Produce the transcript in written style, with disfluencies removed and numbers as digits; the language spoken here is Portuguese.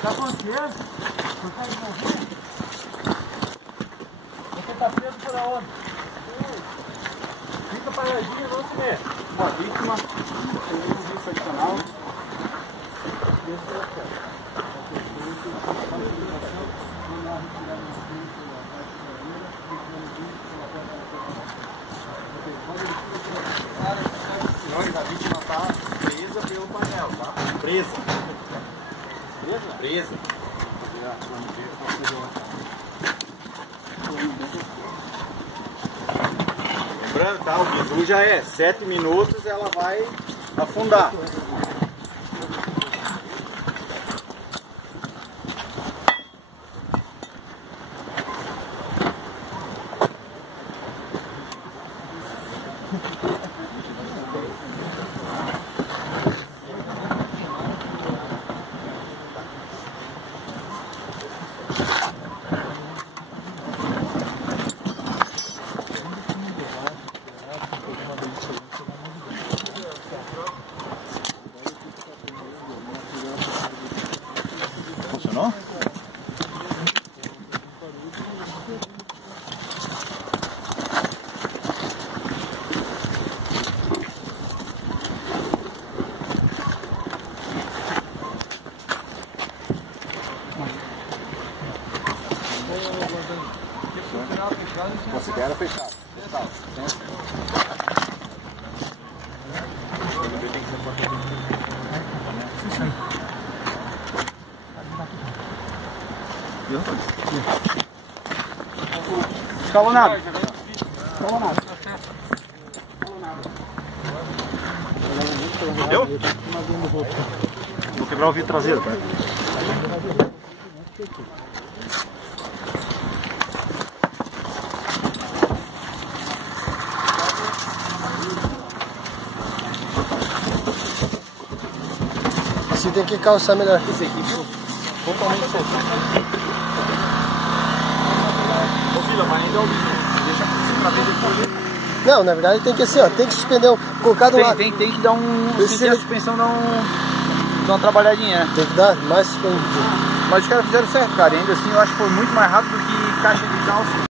Tá consciente? Você tá envolvido? Você tá preso por aonde? Fica paradinho e não se mexe. Uma vítima, serviço adicional. Senhores, a vítima está presa pelo painel, tá? Presa. Presa? Lembrando, tá? O bizu já é 7 minutos, ela vai afundar. Funcionou? Considera fechado. Escalonado. Escalonado. Entendeu? Vou quebrar o vidro traseiro, tá? Você tem que calçar melhor. Esse aqui ficou totalmente solto. Ô Vila, mas ainda é o vizinho. Deixa pra ver depois. Não, na verdade tem que assim, ó, tem que suspender, colocar do lado. Tem que dar um... Sentir a suspensão dar uma trabalhadinha, né? Tem que dar mais suspendido. Mas os caras fizeram certo, cara. E ainda assim eu acho que foi muito mais rápido do que caixa de calça.